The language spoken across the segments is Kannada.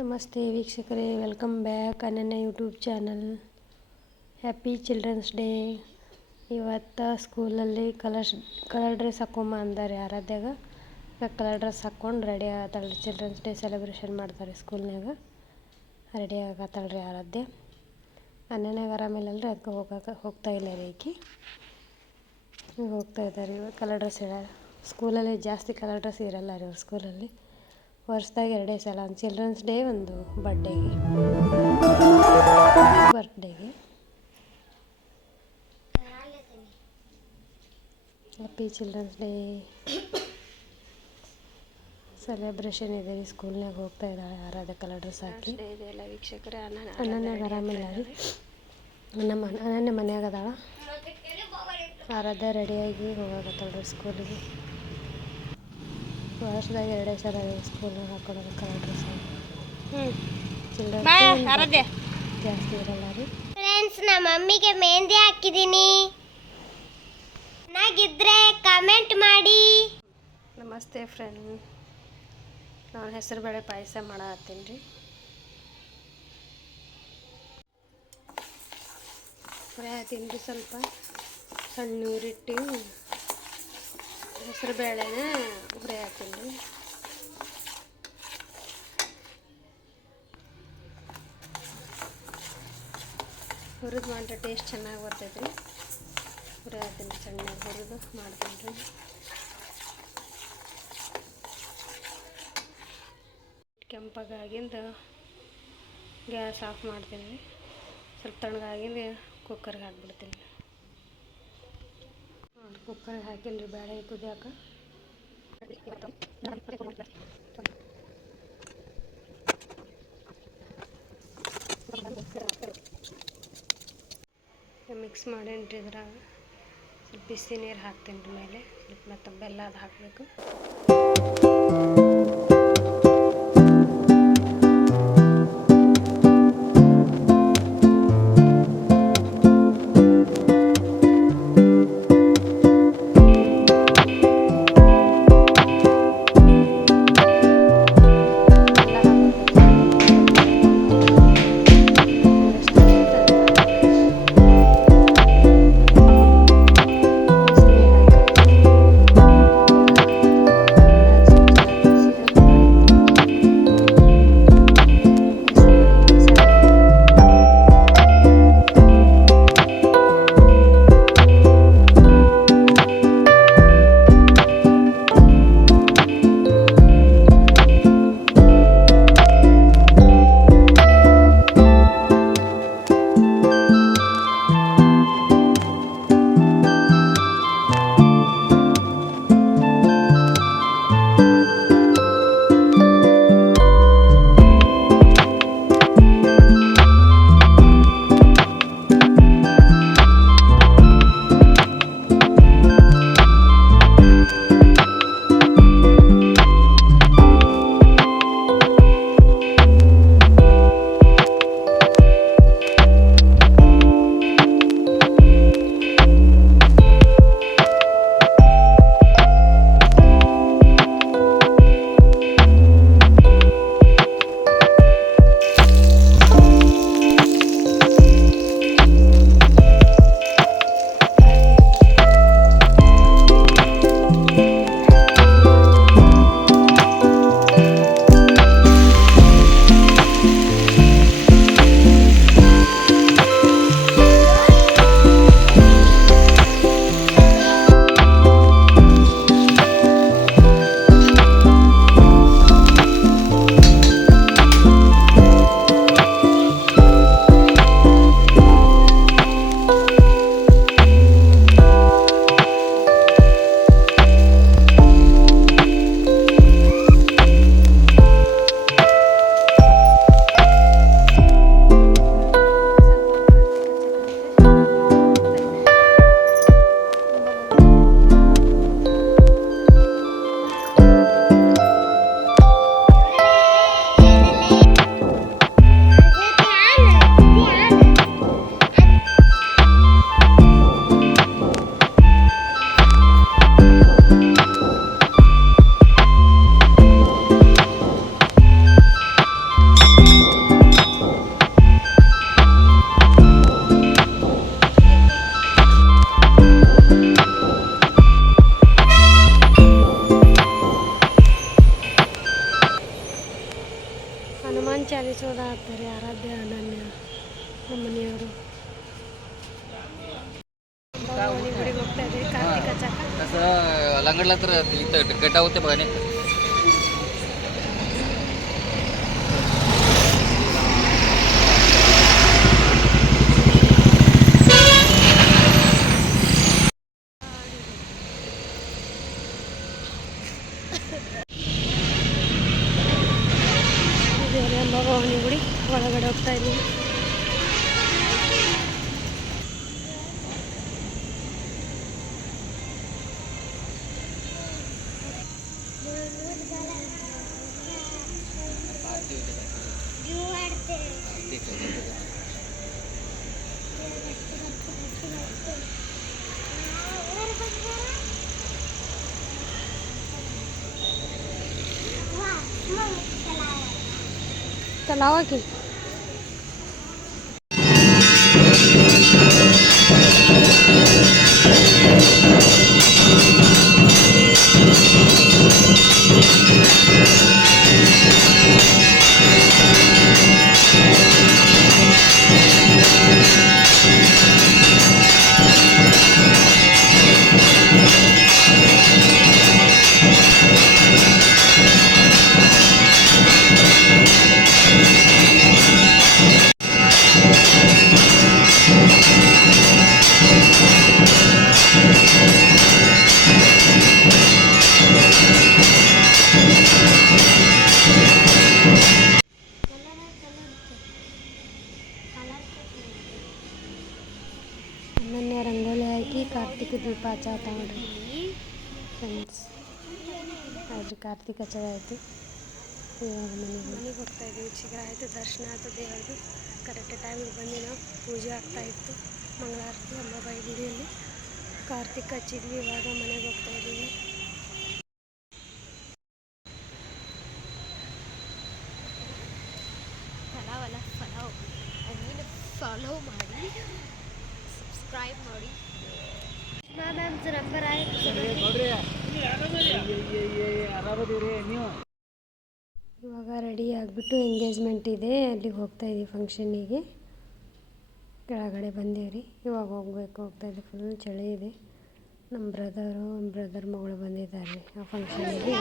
ನಮಸ್ತೆ ವೀಕ್ಷಕರೇ welcome back Ananya YouTube channel happy children's day ಇವತ್ತು ಸ್ಕೂಲಲ್ಲಿ ಕಲರ್ಸ್ ಕಲರ್ ಡ್ರೆಸ್ ಹಾಕೊಂಬ ಅಂದಾರೆ ಆರಾಧ್ಯಾಗ. ಕಲರ್ ಡ್ರೆಸ್ ಹಾಕ್ಕೊಂಡು ರೆಡಿ ಆಗತ್ತಳ್ರಿ ಚಿಲ್ಡ್ರನ್ಸ್ ಡೇ ಸೆಲೆಬ್ರೇಷನ್ ಮಾಡ್ತಾರೆ ಸ್ಕೂಲ್ನಾಗ ರೆಡಿ ಆಗತ್ತಳ್ರಿ ಆರಾಧ್ಯ. ಅನ್ನನಾಗ ಆರಾಮಿಲ್ಲಲ್ರಿ ಅದಕ್ಕೆ ಹೋಗಕ್ಕೆ ಹೋಗ್ತಾ ಇಲ್ಲ ರೀ ಈಕಿ. ಹೋಗ್ತಾ ಇದ್ದಾರೆ ಇವಾಗ. ಕಲರ್ ಡ್ರೆಸ್ ಇರ ಸ್ಕೂಲಲ್ಲಿ ಜಾಸ್ತಿ ಕಲರ್ ಡ್ರೆಸ್ ಇರಲ್ಲ ರೀ ಅವ್ರ ಸ್ಕೂಲಲ್ಲಿ ವರ್ಷದಾಗ ಎರಡೇ ಸಲ ಒಂದು ಚಿಲ್ಡ್ರನ್ಸ್ ಡೇ ಒಂದು ಬರ್ಡೇಗೆ ಬರ್ತ್ಡೇಗೆ ಹ್ಯಾಪಿ ಚಿಲ್ಡ್ರನ್ಸ್ ಡೇ ಸೆಲೆಬ್ರೇಷನ್ ಇದೆ. ರೀ ಸ್ಕೂಲ್ನಾಗ ಹೋಗ್ತಾ ಇದ್ದಾಳೆ ಆರಾಧ ಕಲರ್ ಡ್ರೆಸ್ ಹಾಕಿ ಅನನ್ಯಾಗ ಆರಾಮಿಲ್ಲ ರೀ ನಮ್ಮ ಅನನ್ಯ ಮನ್ಯಾಗ ಅದಾಳ. ಆರಾಧ್ಯ ರೆಡಿಯಾಗಿ ರೀ ಸ್ಕೂಲಿಗೆ ವರ್ಷದಾಗ ಎರಡೇ ಸಲ ಸ್ಕೂಲ್ನಾಗ ಹಾಕೊಳ್ಳೋದು ಕಲರ್ ಡ್ರೆಸ್ ಚಿಲ್ಡ್ರನ್ಸ್ ಜಾಸ್ತಿ ಇರಲ್ಲ ರೀ. ಫ್ರೆಂಡ್ಸ್ ನಮ್ಮ ಮಮ್ಮಿಗೆ ಮೆಹಂದಿ ಹಾಕಿದ್ದೀನಿ ಚೆನ್ನಾಗಿದ್ರೆ ಕಮೆಂಟ್ ಮಾಡಿ. ನಮಸ್ತೆ ಫ್ರೆಂಡ್ ನಾನು ಹೆಸರು ಬೇಳೆ ಪಾಯಸ ಮಾಡತ್ತೀನಿ ರೀ. ಹುರಿಯಾತೀನಿ ರೀ ಸ್ವಲ್ಪ. ಸಣ್ಣ ನೀರಿಟ್ಟು ಹೆಸರು ಬೇಳೆನ ಉಗ್ರೆ ರೀ ಹುರಿದು ಮಾಡಿದ್ರೆ ಟೇಸ್ಟ್ ಚೆನ್ನಾಗಿ ಬರ್ತೈತೆ ರೀ ಹುರಿ ಹಾಕ್ತೀನಿ ಚೆನ್ನಾಗಿ ಹುರಿದು ಮಾಡ್ತೀನಿ. ರೀ ಕೆಂಪಗಾಗಿಂದ ಗ್ಯಾಸ್ ಆಫ್ ಮಾಡ್ತೀನಿ. ಸ್ವಲ್ಪ ತಣ್ಣಗಾಗಿಂದ ಕುಕ್ಕರ್ಗೆ ಹಾಕ್ಬಿಡ್ತೀನಿ. ಕುಕ್ಕರ್ಗೆ ಹಾಕಿಲ್ಲ ರೀ ಬೇಳೆ ಕುದಿಯಾಕ ಮಿಕ್ಸ್ ಮಾಡೇನಿ ರೀ ಇದ್ರಾಗ. ಸ್ವಲ್ಪ ಬಿಸಿ ನೀರು ಹಾಕ್ತೀನಿ ರೀ ಮೇಲೆ. ಸ್ವಲ್ಪ ಮತ್ತು ಬೆಲ್ಲ ಅದು ಹಾಕಬೇಕು. ಹನುಮಾನ್ ಚಾಲೀಸ್ ಓದಾಡ್ತಾರೆ ಆರಾಧ್ಯ ಅನನ್ಯ ನಮ್ಮ ಮನೆಯವರು ಭವಾನಿ ಗುಡಿಗೆ ಹೋಗ್ತಾ ಇದ್ದೀವಿ ಕಾರ್ತಿಕ ಚಕ तसं लंगडला तर इथं गड्डा होते बघा নাও aqui. Thank ದೀಪ ಹಚ್ಚಾತ ನೋಡ್ರಿ. ಫ್ರೆಂಡ್ಸ್ ಅದ್ರ ಕಾರ್ತಿಕ ಹಚ್ಚೋದು ಆಯಿತು. ಮನೆಗೆ ಹೋಗ್ತಾ ಇದ್ದೀವಿ ಶೀಘ್ರ ಆಯಿತು, ದರ್ಶನ ಆಯಿತು, ದೇವರದು. ಕರೆಕ್ಟ್ ಟೈಮಿಗೆ ಬಂದು ನಾವು ಪೂಜೆ ಆಗ್ತಾ ಇತ್ತು. ಮಂಗಳಾರತಿ ಅಂಬಾಬಾಯಿ ಗುಡಿಯಲ್ಲಿ ಕಾರ್ತಿಕ್ ಹಚ್ಚಿದ್ವಿ, ಇವಾಗ ಮನೆಗೆ ಹೋಗ್ತಾ ಇದ್ದೀವಿ. ಆಗಿಬಿಟ್ಟು ಎಂಗೇಜ್ಮೆಂಟ್ ಇದೆ ಅಲ್ಲಿಗೆ ಹೋಗ್ತಾ ಇದ್ದೀವಿ ಫಂಕ್ಷನ್ನಿಗೆ ಕೆಳಗಡೆ ಬಂದೀವಿ ಇವಾಗ ಹೋಗ್ಬೇಕು ಹೋಗ್ತಾ ಇದ್ದೀವಿ ಫುಲ್ ಚಳಿ ಇದೆ. ನಮ್ಮ ಬ್ರದರು ನಮ್ಮ ಬ್ರದರ್ ಮಗಳು ಬಂದಿದ್ದಾರೆ ಆ ಫಂಕ್ಷನ್ನಿಗೆ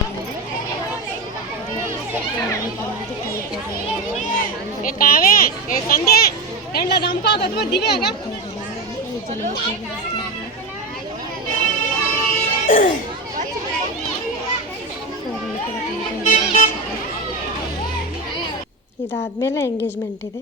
ಇದಾದಮೇಲೆ ಎಂಗೇಜ್ಮೆಂಟ್ ಇದೆ.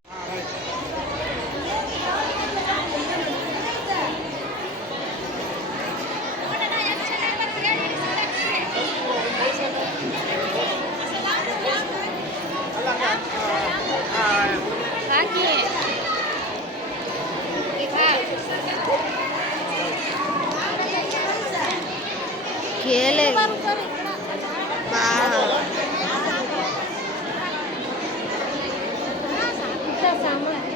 আমার